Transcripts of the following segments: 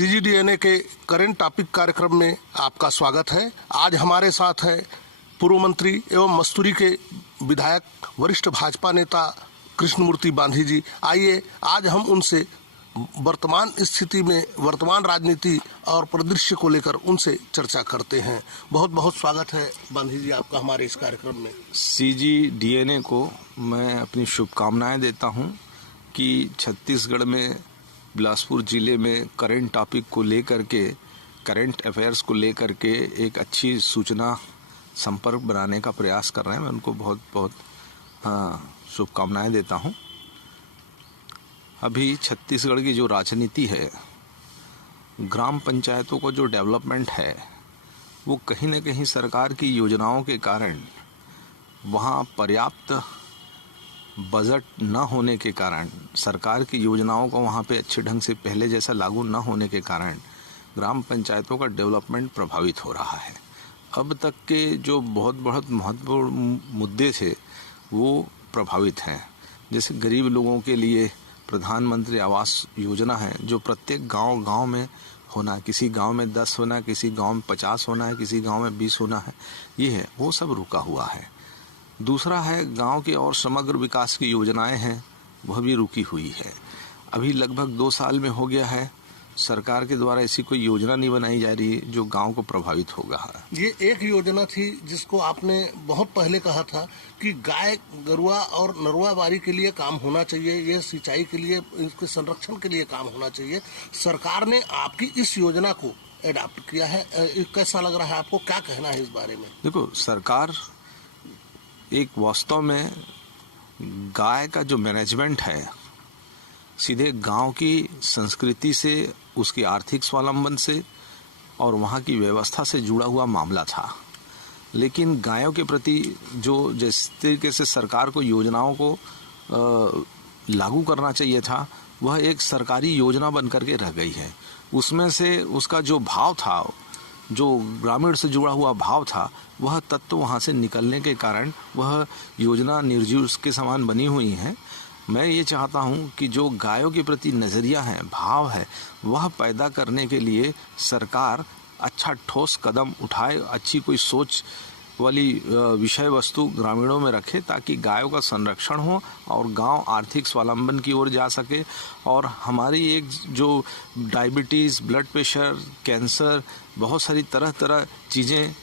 CGDNA के current topic कार्यक्रम में आपका स्वागत है। आज हमारे साथ है पूर्व मंत्री एवं मस्तूरी के विधायक वरिष्ठ भाजपा नेता कृष्णमूर्ति बांधी जी। आइए आज हम उनसे वर्तमान स्थिति में वर्तमान राजनीति और परिदृश्य को लेकर उनसे चर्चा करते हैं। बहुत बहुत स्वागत है बांधी जी आपका हमारे इस कार्यक्रम में। CGDNA को मैं अपनी शुभकामनाएं देता हूं कि छत्तीसगढ़ में बिलासपुर जिले में करंट टॉपिक को लेकर के, करंट अफेयर्स को लेकर के एक अच्छी सूचना संपर्क बनाने का प्रयास कर रहे हैं। मैं उनको बहुत बहुत शुभकामनाएं देता हूं। अभी छत्तीसगढ़ की जो राजनीति है, ग्राम पंचायतों का जो डेवलपमेंट है, वो कहीं न कहीं सरकार की योजनाओं के कारण, वहाँ पर्याप्त बजट न होने के कारण, सरकार की योजनाओं को वहाँ पे अच्छे ढंग से पहले जैसा लागू न होने के कारण ग्राम पंचायतों का डेवलपमेंट प्रभावित हो रहा है। अब तक के जो बहुत महत्वपूर्ण मुद्दे थे वो प्रभावित हैं। जैसे गरीब लोगों के लिए प्रधानमंत्री आवास योजना है, जो प्रत्येक गांव में होना है। किसी गांव में 10 होना है, किसी गांव में 50 होना है, किसी गांव में 20 होना है। ये है, वो सब रुका हुआ है। दूसरा है, गांव के और समग्र विकास की योजनाएं हैं, वह भी रुकी हुई है। अभी लगभग 2 साल में हो गया है, सरकार के द्वारा ऐसी कोई योजना नहीं बनाई जा रही है जो गांव को प्रभावित होगा। ये एक योजना थी जिसको आपने बहुत पहले कहा था कि गाय गरुआ और नरुआ बारी के लिए काम होना चाहिए, ये सिंचाई के लिए, इसके संरक्षण के लिए काम होना चाहिए। सरकार ने आपकी इस योजना को एडॉप्ट किया है, कैसा लग रहा है आपको? क्या कहना है इस बारे में? देखो, सरकार एक वास्तव में गाय का जो मैनेजमेंट है सीधे गांव की संस्कृति से, उसकी आर्थिक स्वावलंबन से और वहाँ की व्यवस्था से जुड़ा हुआ मामला था। लेकिन गायों के प्रति जो जिस तरीके से सरकार को योजनाओं को लागू करना चाहिए था, वह एक सरकारी योजना बन करके रह गई है। उसमें से उसका जो भाव था, जो ग्रामीण से जुड़ा हुआ भाव था, वह तत्व वहाँ से निकलने के कारण वह योजना निर्जीव के समान बनी हुई है। मैं ये चाहता हूँ कि जो गायों के प्रति नज़रिया है, भाव है, वह पैदा करने के लिए सरकार अच्छा ठोस कदम उठाए, अच्छी कोई सोच वाली विषय वस्तु ग्रामीणों में रखे, ताकि गायों का संरक्षण हो और गांव आर्थिक स्वावलंबन की ओर जा सके। और हमारी एक जो डायबिटीज़, ब्लड प्रेशर, कैंसर, बहुत सारी तरह चीज़ें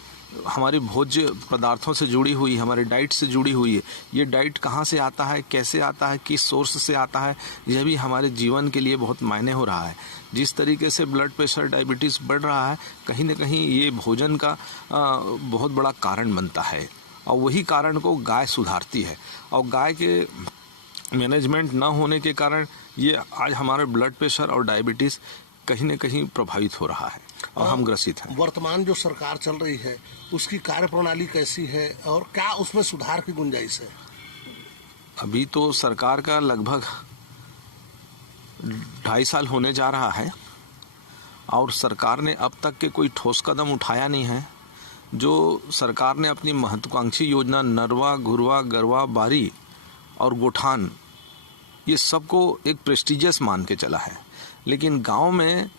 हमारी भोज्य पदार्थों से जुड़ी हुई, हमारे डाइट से जुड़ी हुई है। ये डाइट कहाँ से आता है, कैसे आता है, किस सोर्स से आता है, यह भी हमारे जीवन के लिए बहुत मायने हो रहा है। जिस तरीके से ब्लड प्रेशर, डायबिटीज़ बढ़ रहा है, कहीं न कहीं ये भोजन का बहुत बड़ा कारण बनता है, और वही कारण को गाय सुधारती है। और गाय के मैनेजमेंट न होने के कारण ये आज हमारे ब्लड प्रेशर और डायबिटीज़ कहीं न कहीं प्रभावित हो रहा है और हम ग्रसित हैं। वर्तमान जो सरकार चल रही है उसकी कार्यप्रणाली कैसी है और क्या उसमें सुधार की गुंजाइश है? अभी तो सरकार का लगभग 2.5 साल होने जा रहा है और सरकार ने अब तक के कोई ठोस कदम उठाया नहीं है। जो सरकार ने अपनी महत्वाकांक्षी योजना नरवा, घुरवा, गरवा, बारी और गोठान, ये सबको एक प्रेस्टिजियस मान के चला है, लेकिन गांव में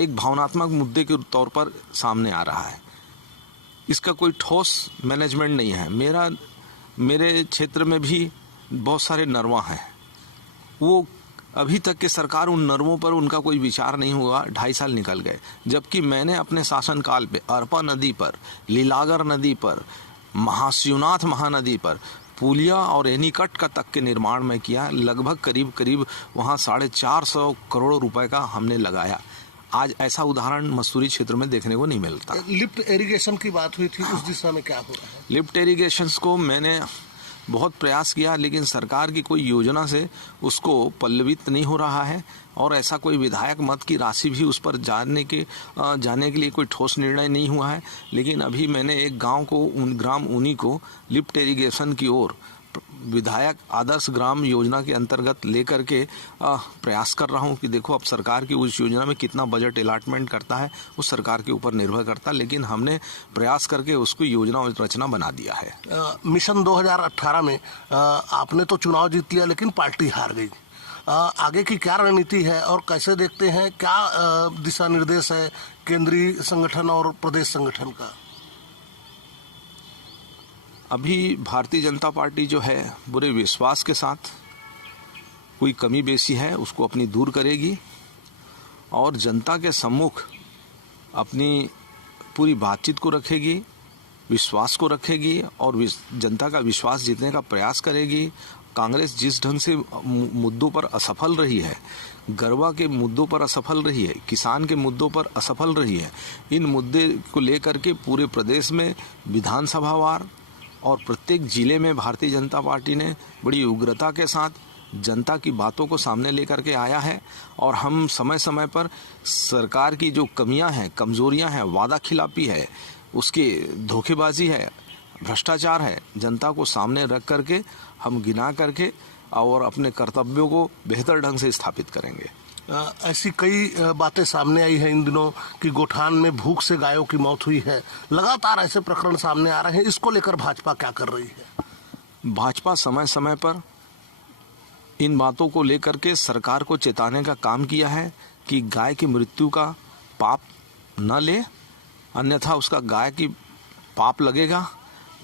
एक भावनात्मक मुद्दे के तौर पर सामने आ रहा है। इसका कोई ठोस मैनेजमेंट नहीं है। मेरे क्षेत्र में भी बहुत सारे नरवा हैं, वो अभी तक के सरकार उन नरवों पर उनका कोई विचार नहीं हुआ। 2.5 साल निकल गए, जबकि मैंने अपने शासनकाल पे अरपा नदी पर, लीलागर नदी पर, महाशिवनाथ महानदी पर पुलिया और एनीकट का तक के निर्माण में किया। लगभग करीब वहाँ 450 करोड़ रुपए का हमने लगाया। आज ऐसा उदाहरण मसूरी क्षेत्र में देखने को नहीं मिलता। लिफ्ट इरिगेशन की बात हुई थी, उस दिशा में क्या हो रहा है? लिफ्ट इरिगेशन को मैंने बहुत प्रयास किया, लेकिन सरकार की कोई योजना से उसको पल्लवित नहीं हो रहा है, और ऐसा कोई विधायक मत की राशि भी उस पर जाने के लिए कोई ठोस निर्णय नहीं हुआ है। लेकिन अभी मैंने एक गांव को, ग्राम ऊनी को लिफ्ट इरिगेशन की ओर विधायक आदर्श ग्राम योजना के अंतर्गत लेकर के प्रयास कर रहा हूं कि देखो अब सरकार की उस योजना में कितना बजट अलॉटमेंट करता है, उस सरकार के ऊपर निर्भर करता है, लेकिन हमने प्रयास करके उसको योजना रचना बना दिया है। मिशन 2018 में आपने तो चुनाव जीत लिया, लेकिन पार्टी हार गई। आगे की क्या रणनीति है और कैसे देखते हैं, क्या दिशा निर्देश है केंद्रीय संगठन और प्रदेश संगठन का? अभी भारतीय जनता पार्टी जो है पूरे विश्वास के साथ कोई कमी बेसी है उसको अपनी दूर करेगी और जनता के सम्मुख अपनी पूरी बातचीत को रखेगी, विश्वास को रखेगी और जनता का विश्वास जीतने का प्रयास करेगी। कांग्रेस जिस ढंग से मुद्दों पर असफल रही है, गरबा के मुद्दों पर असफल रही है, किसान के मुद्दों पर असफल रही है, इन मुद्दे को लेकर के पूरे प्रदेश में विधानसभावार और प्रत्येक जिले में भारतीय जनता पार्टी ने बड़ी उग्रता के साथ जनता की बातों को सामने लेकर के आया है। और हम समय समय पर सरकार की जो कमियां हैं, कमजोरियां हैं, वादा खिलाफी है, उसकी धोखेबाजी है, भ्रष्टाचार है, जनता को सामने रख करके हम गिना करके और अपने कर्तव्यों को बेहतर ढंग से स्थापित करेंगे। ऐसी कई बातें सामने आई है इन दिनों कि गोठान में भूख से गायों की मौत हुई है। लगातार ऐसे प्रकरण सामने आ रहे हैं, इसको लेकर भाजपा क्या कर रही है? भाजपा समय समय पर इन बातों को लेकर के सरकार को चेताने का काम किया है कि गाय की मृत्यु का पाप न ले, अन्यथा उसका गाय की पाप लगेगा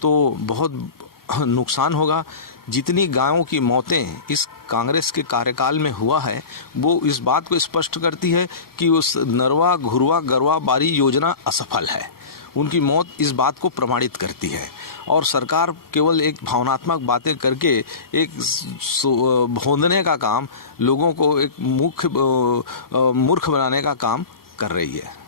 तो बहुत नुकसान होगा। जितनी गायों की मौतें इस कांग्रेस के कार्यकाल में हुआ है वो इस बात को स्पष्ट करती है कि उस नरवा घुरवा गरवा बारी योजना असफल है। उनकी मौत इस बात को प्रमाणित करती है और सरकार केवल एक भावनात्मक बातें करके एक भोंदने का काम, लोगों को एक मूर्ख बनाने का काम कर रही है।